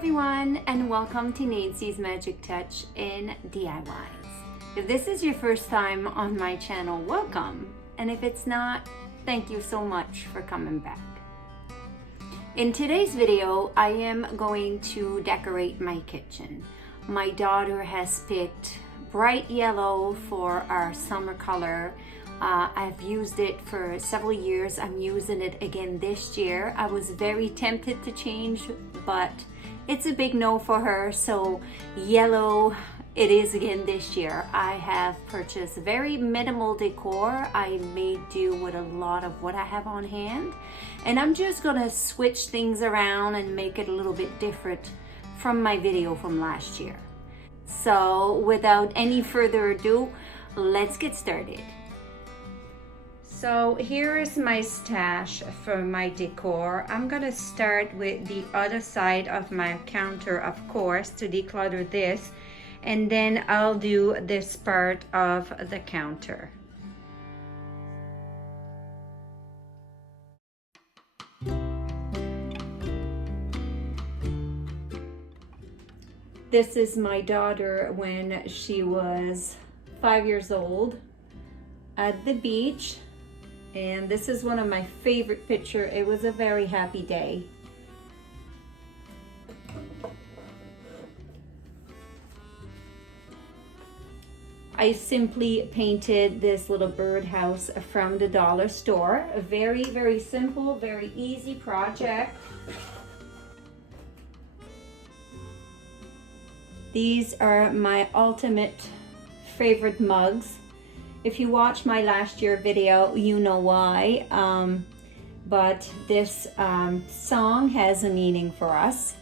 everyone, and welcome to Nancy's Magic Touch in DIYs. If this is your first time on my channel, welcome. And if it's not, thank you so much for coming back. In today's video, I am going to decorate my kitchen. My daughter has picked bright yellow for our summer color. I've used it for several years. I'm using it again this year. I was very tempted to change, but it's a big no for her, so yellow it is again this year. I have purchased very minimal decor. I made do with a lot of what I have on hand, and I'm just gonna switch things around and make it a little bit different from my video from last year. So without any further ado, let's get started. So here is my stash for my decor. I'm gonna start with the other side of my counter, of course, to declutter this, and then I'll do this part of the counter. This is my daughter when she was 5 years old at the beach. And this is one of my favorite pictures. It was a very happy day. I simply painted this little birdhouse from the dollar store. A very, very simple, very easy project. These are my ultimate favorite mugs. If you watched my last year video, you know why, but this song has a meaning for us.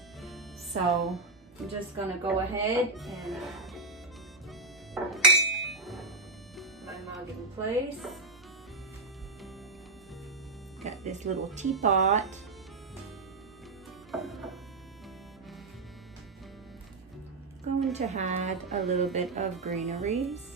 So I'm just gonna go ahead and put my mug in place. Got this little teapot. Going to add a little bit of greeneries.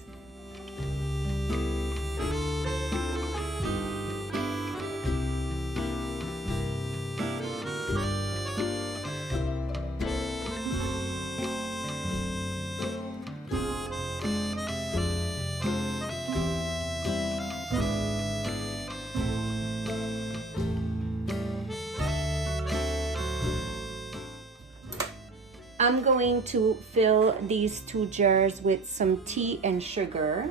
I'm going to fill these 2 jars with some tea and sugar.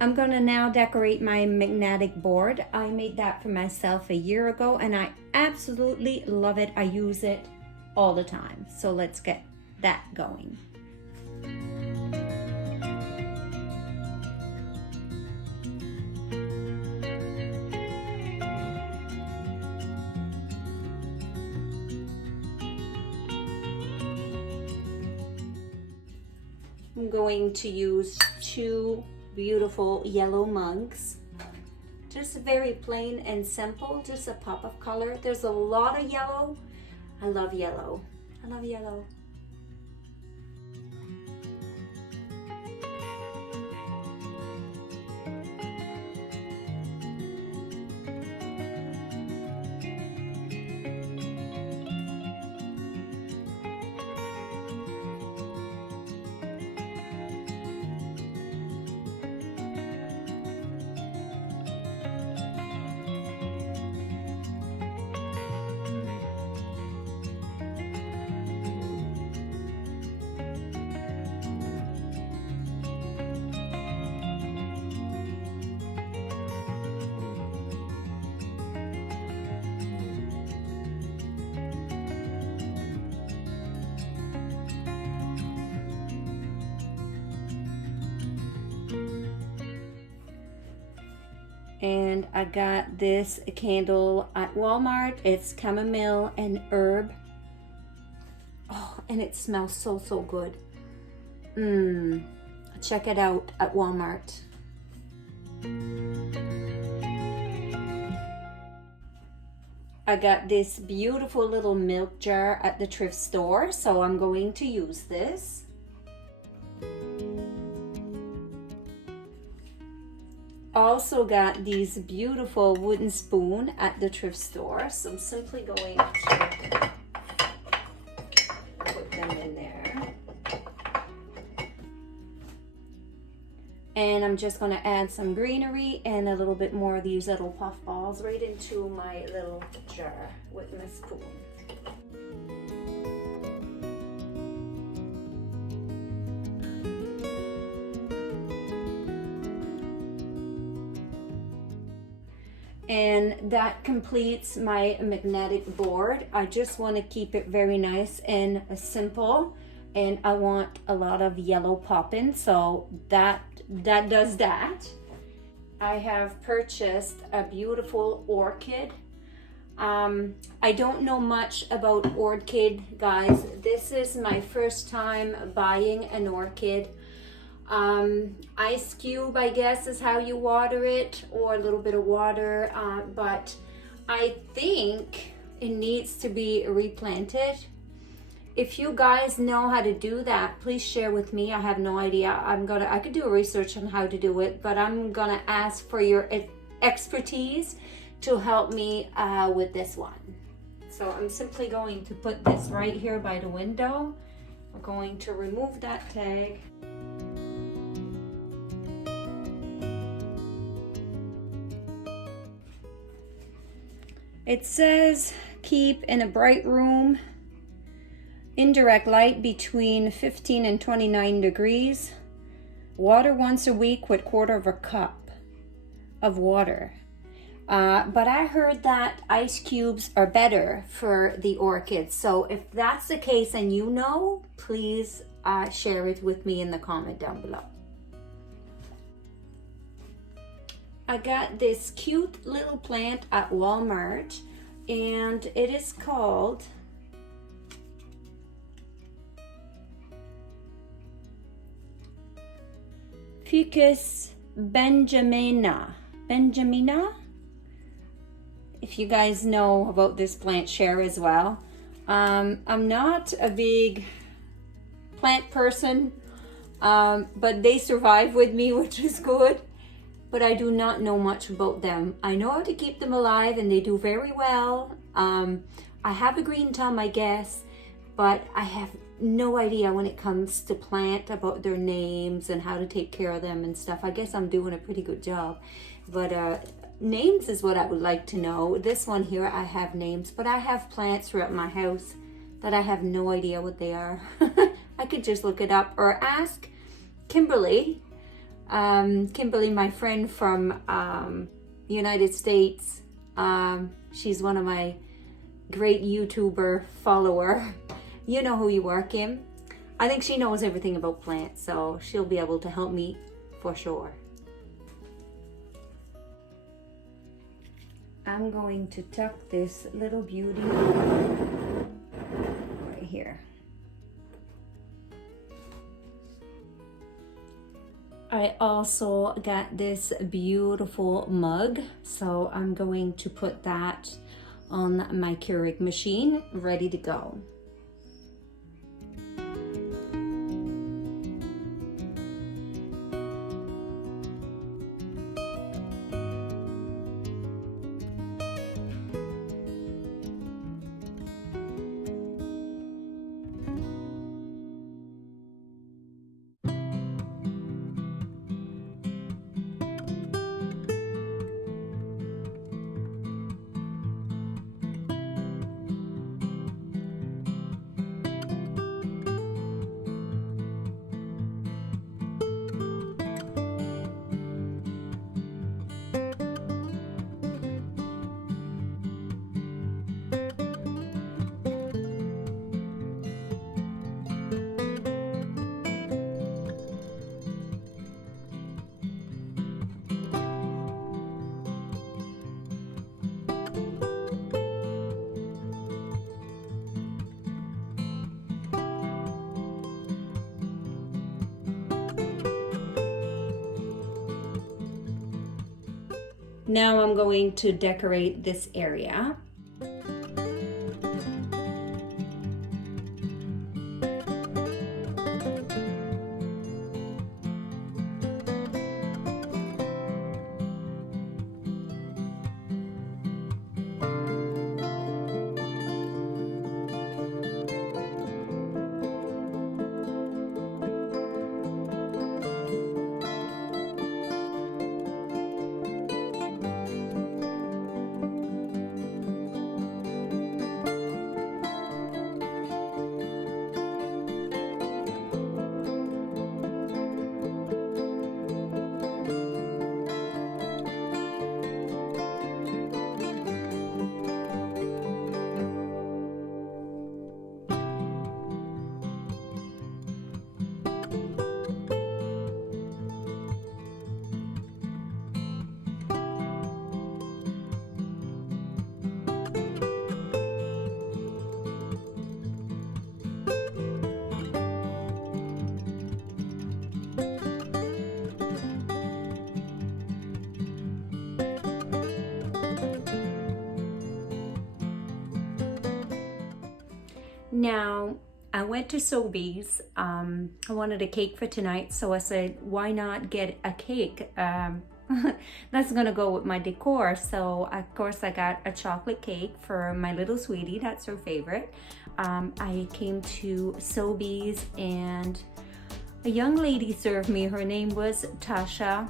I'm gonna now decorate my magnetic board. I made that for myself a year ago and I absolutely love it. I use it all the time. So let's get that going. I'm going to use 2 beautiful yellow mugs. Just very plain and simple, just a pop of color. There's a lot of yellow. I love yellow. I love yellow. And I got this candle at Walmart. It's chamomile and herb. Oh, and it smells so, so good. Check it out at Walmart. I got this beautiful little milk jar at the thrift store, so I'm going to use this. Also got these beautiful wooden spoon at the thrift store, so I'm simply going to put them in there. And I'm just going to add some greenery and a little bit more of these little puff balls right into my little jar with my spoon. And that completes my magnetic board. I just want to keep it very nice and simple, and I want a lot of yellow popping, so that does that. I have purchased a beautiful orchid. I don't know much about orchid, guys. This is my first time buying an orchid. Ice cube, I guess, is how you water it, or a little bit of water, but I think it needs to be replanted. If you guys know how to do that, please share with me. I have no idea. I could do a research on how to do it, but I'm gonna ask for your expertise to help me with this one. So I'm simply going to put this right here by the window. We're going to remove that tag. It says keep in a bright room, indirect light between 15 and 29 degrees, water once a week with 1/4 cup of water. But I heard that ice cubes are better for the orchids. So if that's the case and you know, please share it with me in the comment down below. I got this cute little plant at Walmart, and it is called Ficus benjamina. If you guys know about this plant, share as well. I'm not a big plant person, but they survive with me, which is good. But I do not know much about them. I know how to keep them alive and they do very well. I have a green thumb, I guess, but I have no idea when it comes to plant about their names and how to take care of them and stuff. I guess I'm doing a pretty good job, but names is what I would like to know. This one here, I have names, but I have plants throughout my house that I have no idea what they are. I could just look it up or ask Kimberly Kimberly, my friend from United States, she's one of my great YouTuber follower. You know who you are, Kim. I think she knows everything about plants, so she'll be able to help me for sure. I'm going to tuck this little beauty right here. I also got this beautiful mug, so I'm going to put that on my Keurig machine, ready to go. Now I'm going to decorate this area. Now, I went to Sobeys. I wanted a cake for tonight, so I said, why not get a cake that's gonna go with my decor? So, of course, I got a chocolate cake for my little sweetie. That's her favorite. I came to Sobeys and a young lady served me. Her name was Tasha.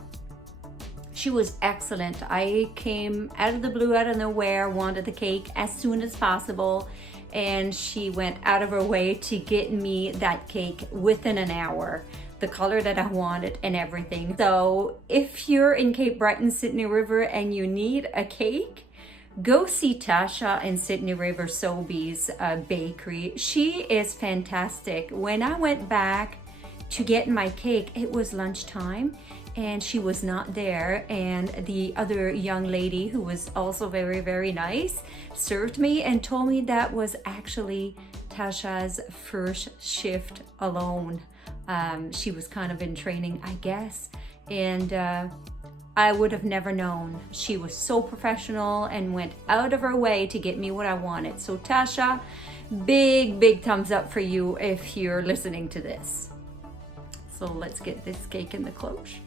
She was excellent. I came out of the blue, out of nowhere, wanted the cake as soon as possible, and she went out of her way to get me that cake within an hour, the color that I wanted and everything. So if you're in Cape Breton, Sydney River, and you need a cake, go see Tasha in Sydney River Sobeys bakery. She is fantastic. When I went back to get my cake, it was lunchtime and she was not there, and the other young lady, who was also very, very nice, served me and told me that was actually Tasha's first shift alone. She was kind of in training, I guess, and I would have never known. She was so professional and went out of her way to get me what I wanted. So Tasha, big thumbs up for you if you're listening to this. So let's get this cake in the cloche.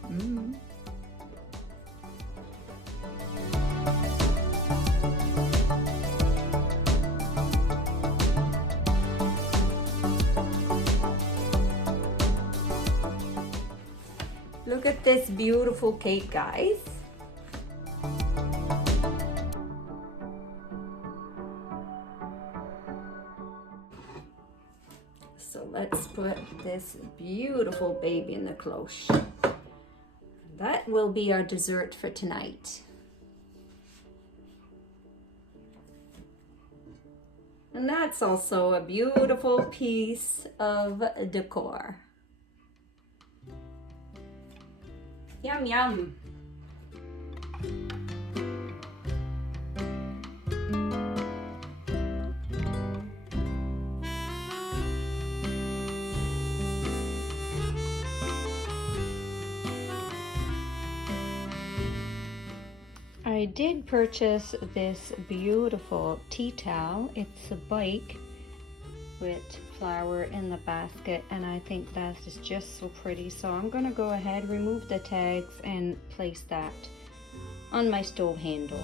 Look at this beautiful cake, guys. So let's put this beautiful baby in the cloche. will be our dessert for tonight. And that's also a beautiful piece of decor. Yum, yum. I did purchase this beautiful tea towel. It's a bike with flower in the basket, and I think that is just so pretty. So I'm going to go ahead, remove the tags, and place that on my stove handle.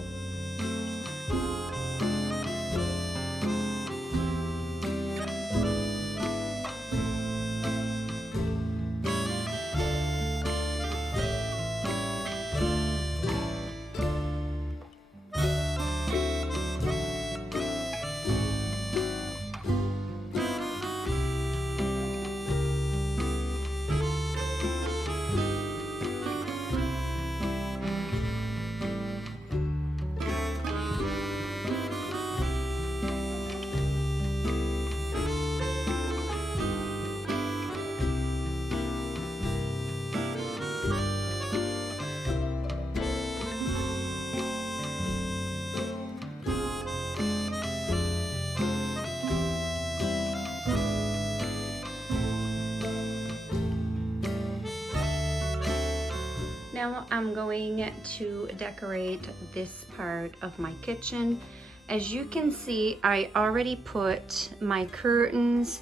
Now I'm going to decorate this part of my kitchen. As you can see, I already put my curtains,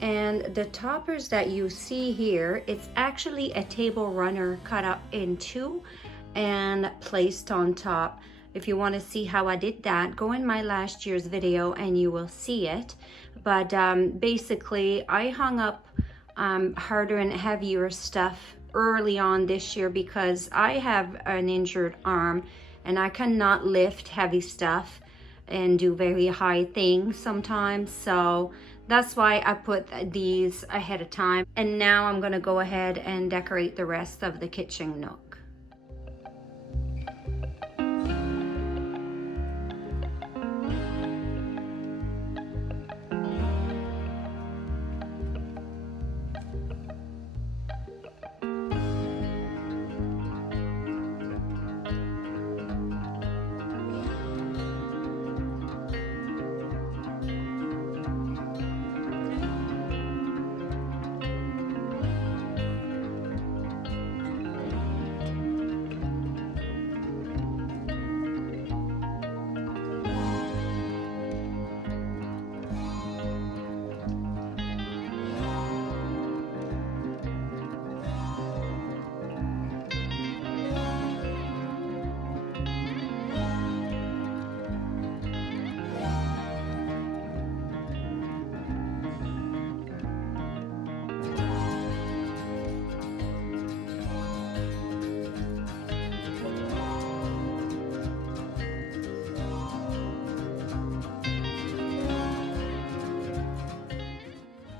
and the toppers that you see here, it's actually a table runner cut up in two and placed on top. If you want to see how I did that, go in my last year's video and you will see it. But basically I hung up harder and heavier stuff early on this year because I have an injured arm and I cannot lift heavy stuff and do very high things sometimes. So that's why I put these ahead of time. And now I'm going to go ahead and decorate the rest of the kitchen nook.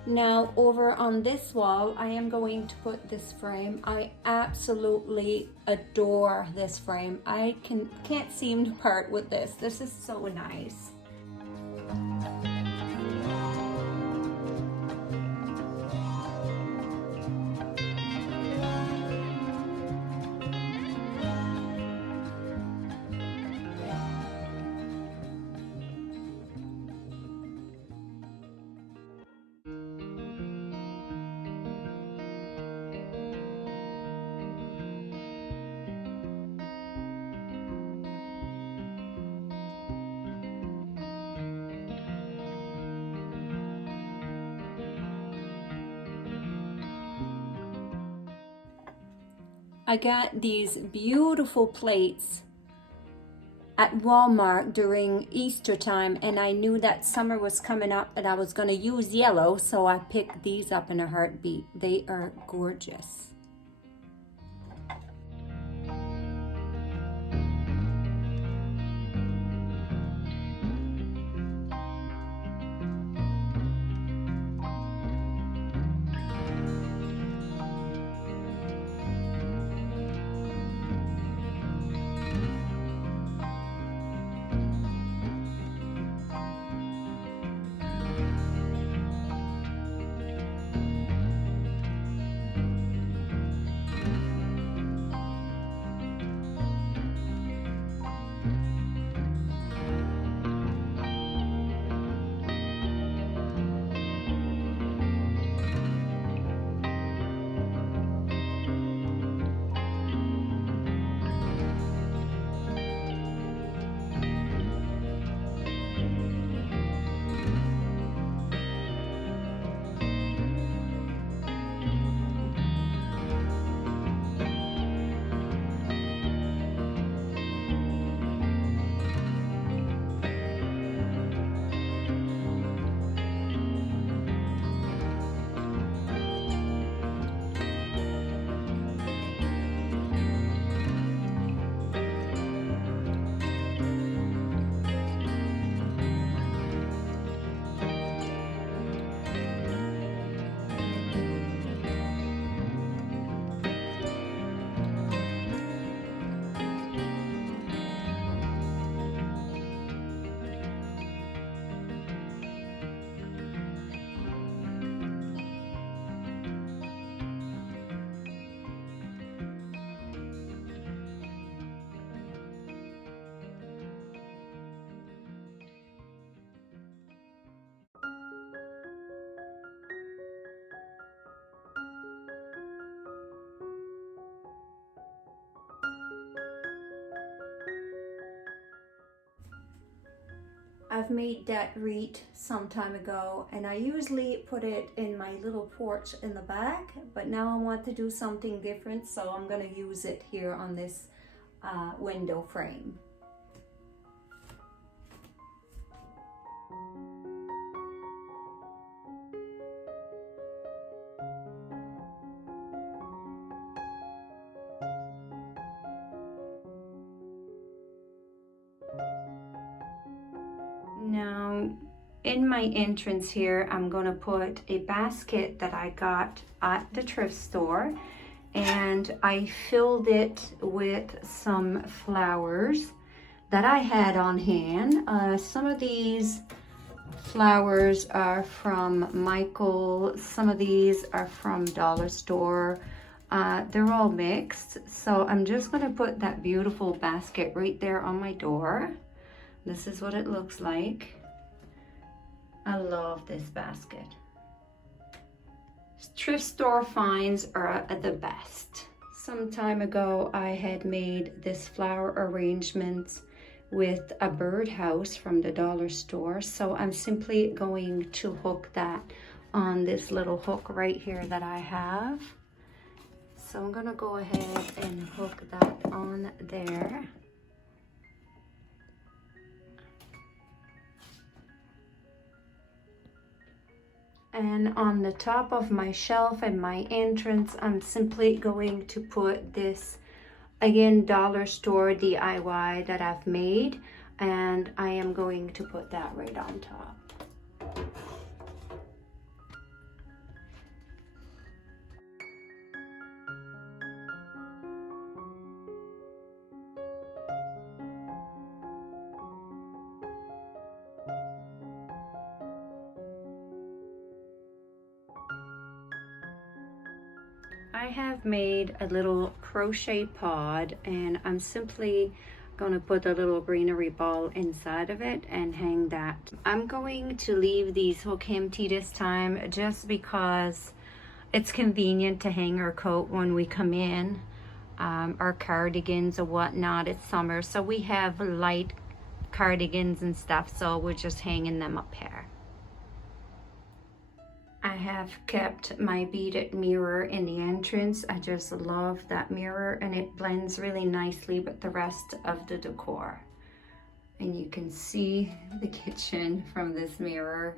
Now over on this wall, I am going to put this frame. I absolutely adore this frame. I can't seem to part with this. This is so nice. I got these beautiful plates at Walmart during Easter time, and I knew that summer was coming up and I was going to use yellow, so I picked these up in a heartbeat. They are gorgeous. I've made that wreath some time ago, and I usually put it in my little porch in the back, but now I want to do something different, so I'm gonna use it here on this window frame. Now, in my entrance here, I'm gonna put a basket that I got at the thrift store, and I filled it with some flowers that I had on hand. Some of these flowers are from Michael, some of these are from Dollar Store. They're all mixed, so I'm just gonna put that beautiful basket right there on my door. This is what it looks like. I love this basket. Thrift store finds are the best. Some time ago, I had made this flower arrangement with a birdhouse from the dollar store. So I'm simply going to hook that on this little hook right here that I have. So I'm gonna go ahead and hook that on there. And on the top of my shelf and my entrance, I'm simply going to put this, again, dollar store DIY that I've made, and I am going to put that right on top. I have made a little crochet pod, and I'm simply going to put a little greenery ball inside of it and hang that. I'm going to leave these hook empty this time just because it's convenient to hang our coat when we come in, our cardigans or whatnot. It's summer, so we have light cardigans and stuff, so we're just hanging them up here. I have kept my beaded mirror in the entrance. I just love that mirror, and it blends really nicely with the rest of the decor. And you can see the kitchen from this mirror.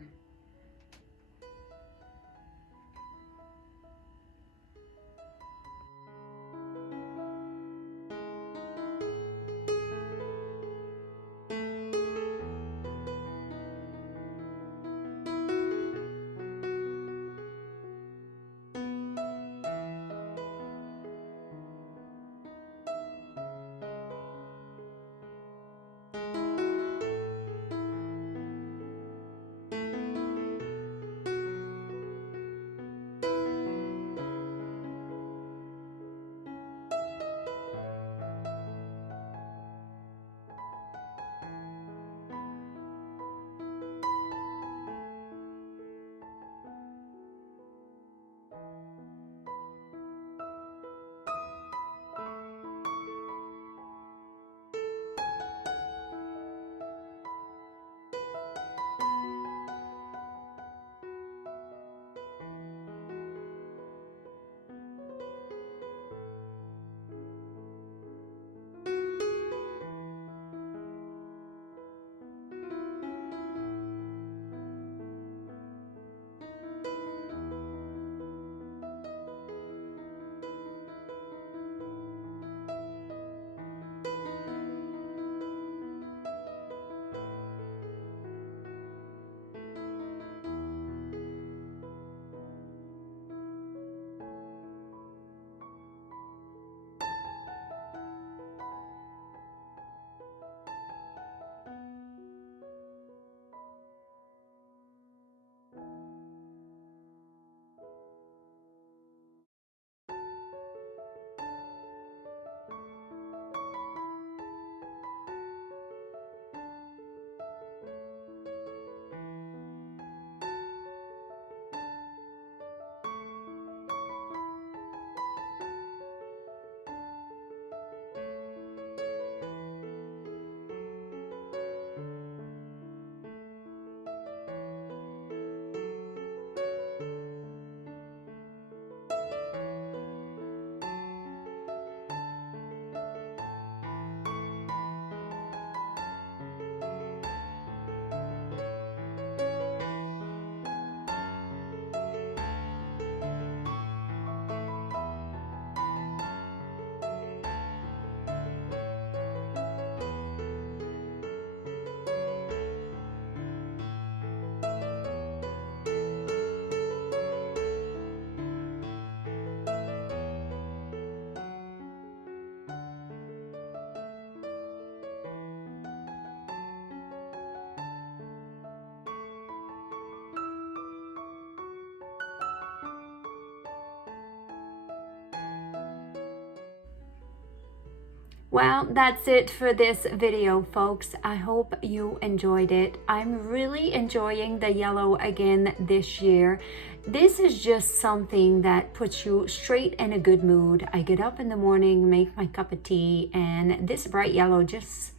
Well, that's it for this video, folks. I hope you enjoyed it. I'm really enjoying the yellow again this year. This is just something that puts you straight in a good mood. I get up in the morning, make my cup of tea, and this bright yellow just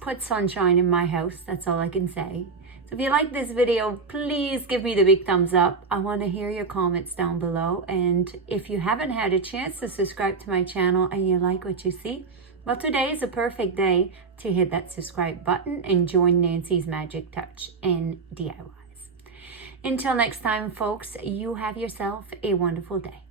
puts sunshine in my house. That's all I can say. So if you like this video, please give me the big thumbs up. I want to hear your comments down below. And if you haven't had a chance to subscribe to my channel and you like what you see, well, today is a perfect day to hit that subscribe button and join Nancy's Magic Touch in DIYs. Until next time, folks, you have yourself a wonderful day.